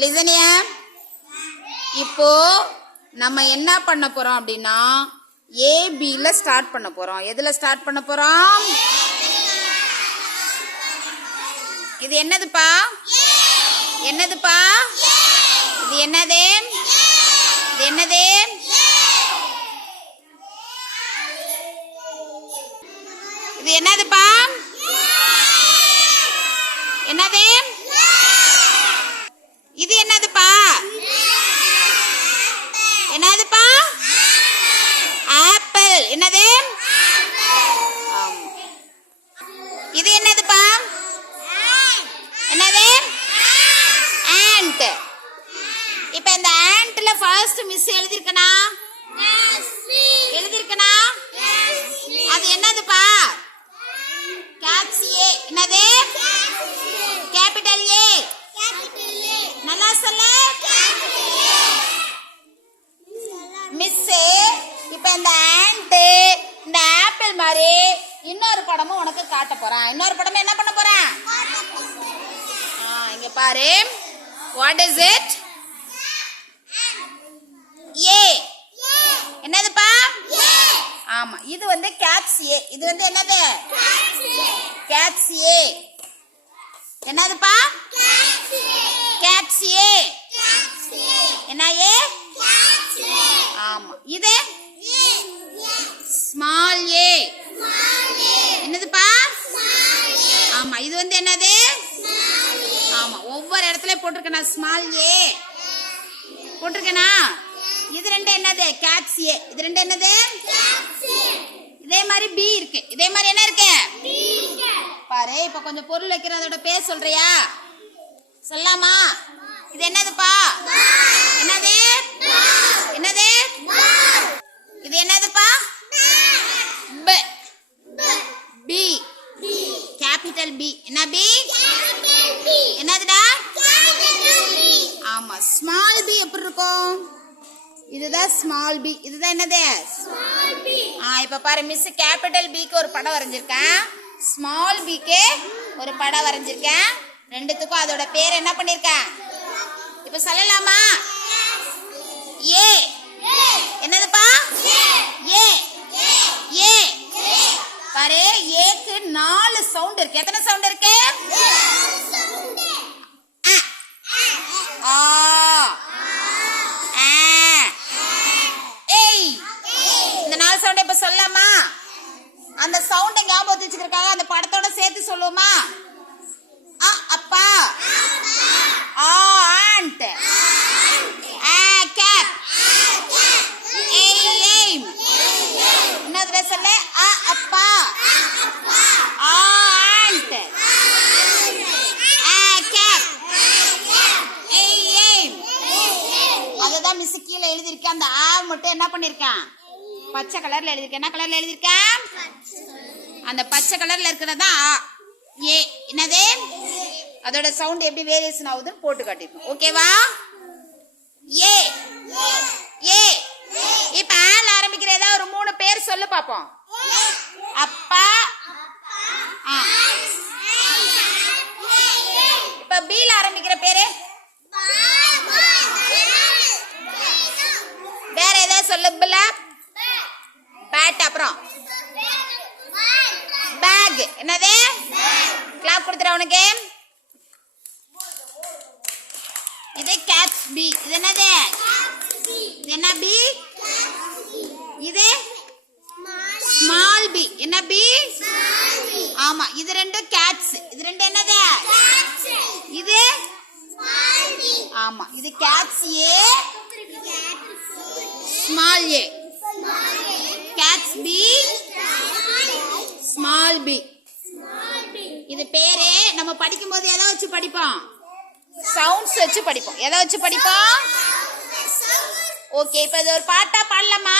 Listen here. இப்போ நம்ம என்ன பண்ண போறோம் அப்படினா AB ல ஸ்டார்ட் பண்ண போறோம். எதுல ஸ்டார்ட் பண்ண போறோம்? இது என்னதுப்பா? என்னதுப்பா? இது என்னது? இது என்னது? இது என்னதுப்பா? என்னது? இது என்னதுப்பா? என்னதுப்பா? ஆப்பிள். என்னது? இது என்னதுப்பா? என்னது? ant. இப்போ இந்த antல ஃபர்ஸ்ட் மிஸ் எழுதிருக்கனா? எழுதிருக்கனா? அது என்னதுப்பா? கேப்ஸ் ஏ. என்னது? Capital A. நல்லா சொல்லு. மிஸ் இப்போ இந்த ant இந்த ஆப்பிள் மாதிரி இன்னொரு படமும் உனக்கு காட்ட போறேன். இன்னொரு படம் என்ன பண்ண போறேன்? இங்க பாரு. What is it? ஏ. என்னதுப்பா? ஆமா, இது வந்து கேட்ஸ் ஏ. இது வந்து என்னது? கேட்ஸ் ஏ. என்னதுப்பா? கேட்ஸ் ஏ. என்ன ஏ? ஆமா, இது ஸ்மால் ஏ. என்னதுப்பா? ஆமா, இது வந்து என்னது? ஆமா, ஒவ்வொரு இடத்துல போட்டிருக்கேனா ஸ்மால் ஏ போட்டிருக்கேனா? இது ரெண்டு என்னது? கேட்ஸ் ஏ. இது ரெண்டு என்னது? இதே மாதிரி பி இருக்கு. இதே மாதிரி என்ன இருக்கு? பாரு. இப்ப கொஞ்சம் பொருள் வைக்கிறதோட பேர் சொல்றியா? சொல்லாமா? இது என்னதுப்பா? என்னது? என்னது? இது என்னதுப்பா? பி. பி. Capital B. என்ன பி? என்னதுடா? ஆமா, ஸ்மால் பி எப்படி இருக்கும்? இதுதான் ஸ்மால் பி. இதுதான் என்னது? இப்ப பாரு, மிஸ் கேபிட்டல் பிக்கு ஒரு படம் வரைஞ்சிருக்கேன், ஸ்மால் பிக்கு ஒரு படம் வரைஞ்சிருக்கேன். ரெண்டுத்துக்கும் அதோட பேர் என்ன பண்ணிருக்கேன்? இப்ப சொல்லலாமா? ஏ. என்னதுப்பா? ஏ. ஏ. பாரு, ஏக்கு 4 சவுண்ட் இருக்கு. எத்தனை சவுண்ட் இருக்கு? இந்த 4 சவுண்ட் இப்ப சொல்லலாமா? அந்த சவுண்ட் ஞாபகம் வச்சுக்கிறதுக்காக அந்த படத்தோட சேர்த்து சொல்லுவோமா? அப்பா. ஆண்ட். கேப். எய்ம். இன்னொரு சொல்லு. அப்பா. ஆண்ட். கேப். எய்ம். அதுதான் மிஸ் கீழே எழுதியிருக்கேன். அந்த மட்டும் என்ன பண்ணிருக்கேன்? பச்சை கலர்ல எழுதிருக்கேன். என்ன கலர்ல எழுதிருக்கேன்? அந்த பச்சை கலர்ல இருக்கிறதா ஏ. என்னது? அதோட சவுண்ட் எப்படி வேரியேஷன் ஆகுதுன்னு போட்டு காட்டிருக்கோம். ஓகேவா? ஏ. ஏ. இப்ப ஆல ஆரம்பிக்கிற ஏதாவது ஒரு 3 பேர் சொல்லு பாப்போம். அப்பா. இப்ப பீல ஆரம்பிக்கிற பேரு வேற ஏதாவது சொல்லு. பேட். அப்புறம் பேக். என்னது? கிளாப் கொடுத்துற உனக்கு. இது கேட்ஸ் பி. இது என்னது? இது என்ன பி? இது ஸ்மால் பி. என்ன பி? ஆமா, இது ரெண்டு கேட்ஸ். இது ரெண்டு என்னது? இது ஆமா, இது caps A. Small A. Caps B. Small B. இது பேரு நம்ம படிக்கும் போது எதை வச்சு படிப்போம்? சவுண்ட்ஸ் வச்சு படிப்போம். எதை வச்சு படிப்போம்? ஓகே, இப்ப இது ஒரு பாட்டா பாடலாமா?